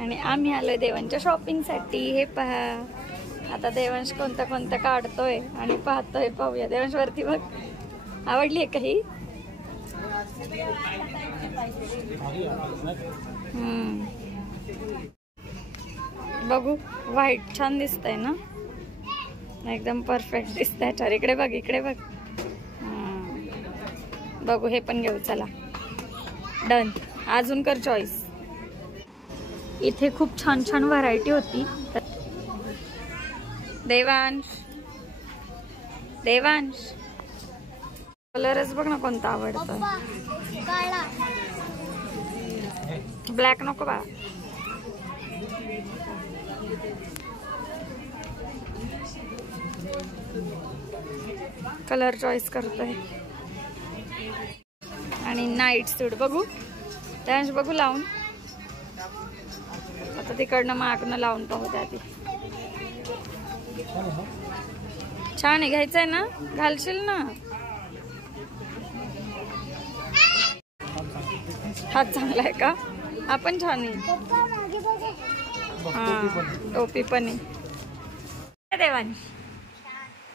आणि आम्ही आलोय देवांच्या शॉपिंगसाठी. हे पहा, आता देवांश कोणता कोणता काढतोय आणि पाहतोय. पाहूया देवांश वरती बघ. आवडली आहे काही? बघू, व्हाईट छान दिसतंय ना, एकदम परफेक्ट दिसतंय. तर इकडे बघ, इकडे बघ. बघू, हे पण घेऊ. चला डन. अजून कर चॉईस. इथे खूप छान छान व्हरायटी होती. देवांश, देवांश कलरच बघ ना कोणता आवडतो. ब्लॅक नको बा. कलर चॉईस करतोय. आणि नाईट सूट बघू. त्याच बघू लावून. आता तिकडनं मागणं लावून पाहू द्या. आधी छान आहे. घ्यायचंय ना, घालशील ना. हा चांगला आहे का? हा पण छान आहे. हा, टोपी पण आहे. देवांश,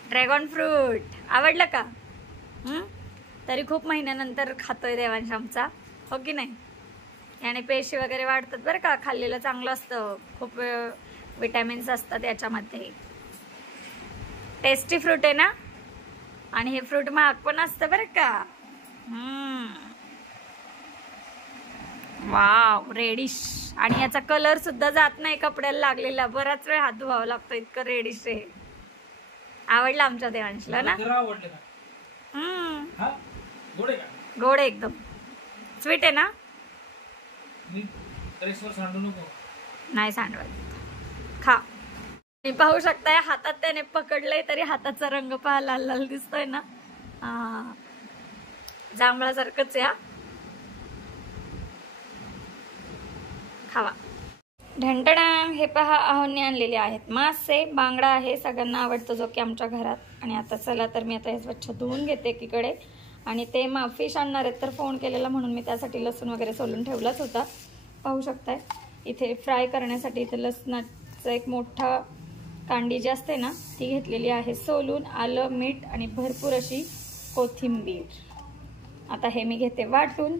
ड्रॅगन फ्रूट आवडलं का? तरी खूप महिन्यानंतर खातोय देवांश आमचा, हो की नाही? याने पेशी वगैरे वाढतात बरं का. खाल्लेलं चांगलं असतं. खूप विटॅमिन्स असतात याच्यामध्ये. टेस्टी फ्रूट आहे ना. आणि हे फ्रूट महाग पण असतं बरं का. Wow, radish. आणि याचा कलर सुद्धा जात नाही कपड्याला लागलेला. बराच वेळ हात धुवावा लागतो, इतकं रेडिश आहे. आवडलं आमच्या देवांशला ना. गोड एकदम. स्वीट आहे ना. नाही सांडवत. खा. मी पाहू शकताय हातात त्याने पकडलंय, तरी हाताचा रंग पहा, लाल लाल दिसतोय ना. जांभळासारखंच या. खावा. ढंटणा. हे पहा, आहोंनी आणलेले आहेत मासे. बांगडा आहे, सगळ्यांना आवडतो, जो की आमच्या घरात. आणि आता चला तर मी आता हे स्वच्छ धुवून घेते एकीकडे. आणि ते फिश आणणार आहेत, तर फोन केलेला म्हणून मी त्यासाठी लसूण वगैरे सोलून ठेवलाच होता. पाहू शकताय इथे फ्राय करण्यासाठी. इथे लसणाचं एक मोठा कांडी जी असते ना, ती घेतलेली आहे सोलून. आलं, मीठ आणि भरपूर अशी कोथिंबीर. आता हे मी घेते वाटून.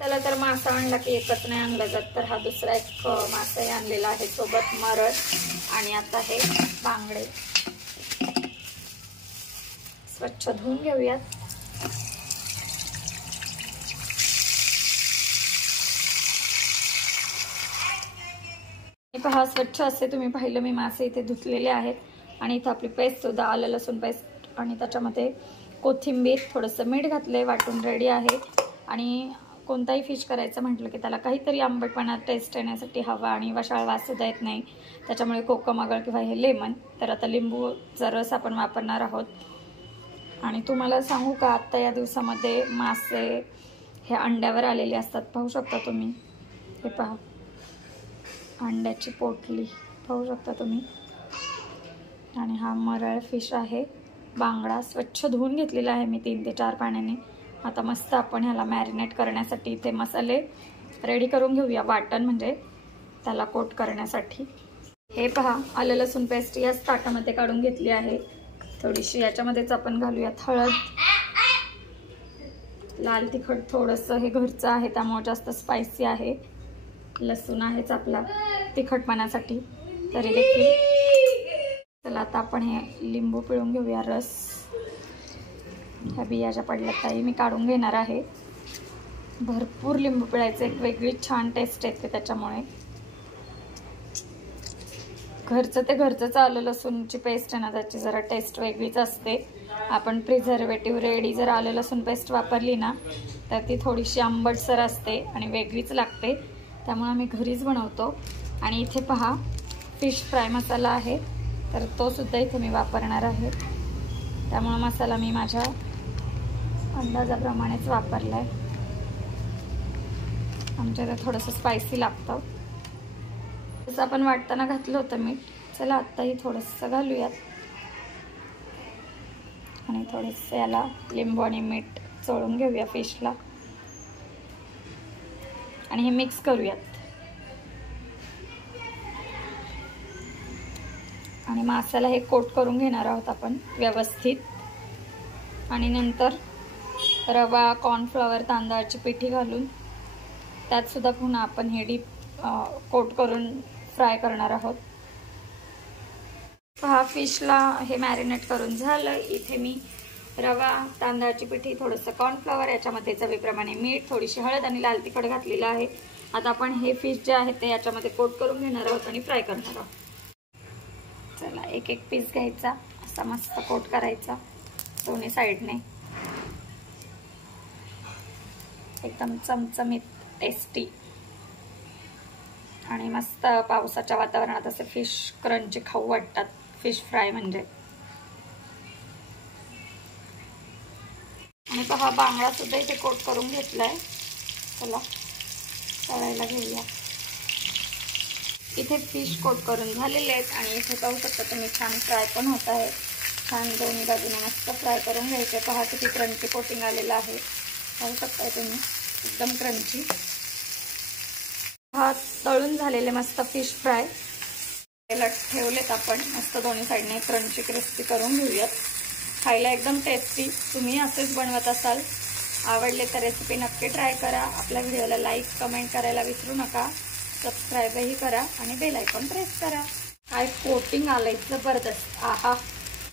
चला तर मासा आणला की एकच नाही आणला जात, तर हा दुसरा एक मासा आणलेला आहे सोबत मरळ. आणि आता हे बांगडे स्वच्छ धुवून घेऊयात. पहा, स्वच्छ असे तुम्ही पाहिलं मी मासे इथे धुतलेले आहेत. आणि इथे आपली पेस्ट सुद्धा, आलं लसूण पेस्ट, आणि त्याच्यामध्ये कोथिंबीर, थोडंसं मीठ घातलंय, वाटून रेडी आहे. आणि कोणताही फिश करायचं म्हटलं की त्याला काहीतरी आंबटपणा टेस्ट येण्यासाठी हवा, आणि वशाळ वास सुद्धा येत नाही. त्याच्यामुळे कोकम आगळ किंवा हे लेमन, तर आता लिंबूचा रस आपण वापरणार आहोत. आणि तुम्हाला सांगू का, आत्ता या दिवसामध्ये मासे हे अंड्यावर आलेले असतात. पाहू शकता तुम्ही. हे पहा, अंड्याची पोटली पाहू शकता तुम्ही. आणि हा मरळ फिश आहे. बांगडा स्वच्छ धुवून घेतलेला आहे मी 3 ते 4 पाण्याने. आता मस्त आपण ह्याला मॅरिनेट करण्यासाठी इथे मसाले रेडी करून घेऊया. वाटण म्हणजे त्याला कोट करण्यासाठी. हे पहा, आलं लसूण पेस्ट याच ताटामध्ये काढून घेतली आहे थोडीशी. याच्यामध्येच आपण घालूयात हळद, लाल तिखट थोडंसं, हे घरचं आहे त्यामुळे जास्त स्पायसी आहे. लसूण आहेच आपला तिखटपणासाठी तरी देखील. चला आता आपण हे लिंबू पिळून घेऊया रस. ह्या बिया ज्या पडल्यात ताई मी काढून घेणार आहे. भरपूर लिंबू पिळायचं, एक वेगळी छान टेस्ट येते त्याच्यामुळे. घरचं ते घरचंच आलं लसूणची पेस्ट आहे ना, त्याची जरा टेस्ट वेगळीच असते. आपण प्रिझर्वेटिव्ह रेडी जर आलं लसूण पेस्ट वापरली ना, तर ती थोडीशी आंबटसर असते आणि वेगळीच लागते. त्यामुळे आम्ही घरीच बनवतो. आणि इथे पहा, फिश फ्राय मसाला आहे, तर तो सुद्धा इथे मी वापरणार आहे. त्यामुळे मसाला मी माझ्या अंदाजाप्रमाणेच वापरला आहे. आमच्याकडे थोडंसं स्पायसी लागतं. जसं आपण वाटताना घातलं होतं मीठ, चला आत्ताही थोडंसं घालूयात. आणि थोडंसं याला लिंबू आणि मीठ चोळून घेऊया फिशला आणि हे मिक्स करूयात. आणि माशाला हे कोट करून घेणार आहोत आपण व्यवस्थित. आणि नंतर रवा, कॉर्नफ्लॉवर, तांदळाची पिठी घालून त्यात सुद्धा पुन्हा आपण हे डीप कोट करून फ्राय करणार आहोत. पहा फिशला हे मॅरिनेट करून झालं. इथे मी रवा, तांदळाची पिठी, थोडंसं कॉर्नफ्लॉवर, याच्यामध्ये चवीप्रमाणे मीठ, थोडीशी हळद आणि लाल तिखट घातलेलं आहे. आता आपण हे फिश जे आहे ते याच्यामध्ये कोट करून घेणार आहोत आणि फ्राय करणार आहोत. चला एक एक पीस घ्यायचा, असा मस्त कोट करायचा दोन्ही साईडने. एकदम चमचमीत, टेस्टी आणि मस्त पावसाच्या वातावरणात असे फिश क्रंची खाऊ वाटतात. फिश फ्राय म्हणजे. आणि पहा बांगडा सुद्धा इथे कोट करून घेतलाय. चला तळायला घेऊया. इथे फिश कोट करून झालेले आहेत आणि इथे पाहू शकता तुम्ही छान फ्राय पण होत आहे. छान दोन्ही बाजूने मस्त फ्राय करून घ्यायचे. पहा किती क्रंची कोटिंग आलेलं आहे, पाहू शकताय तुम्ही, एकदम क्रंची. हा तळून झालेले मस्त फिश फ्राय ठेवलेत आपण. मस्त दोन्ही साईडने क्रंची क्रिस्पी करून घेऊयात. खायला एकदम टेस्टी. तुम्ही असेच बनवत असाल, आवडले तर रेसिपी नक्की ट्राय करा. आपल्या व्हिडिओला लाईक, कमेंट करायला विसरू नका. सबस्क्राईबही करा आणि बेल आयकॉन प्रेस करा. काय कोटिंग आलंय जबरदस्त. आहा.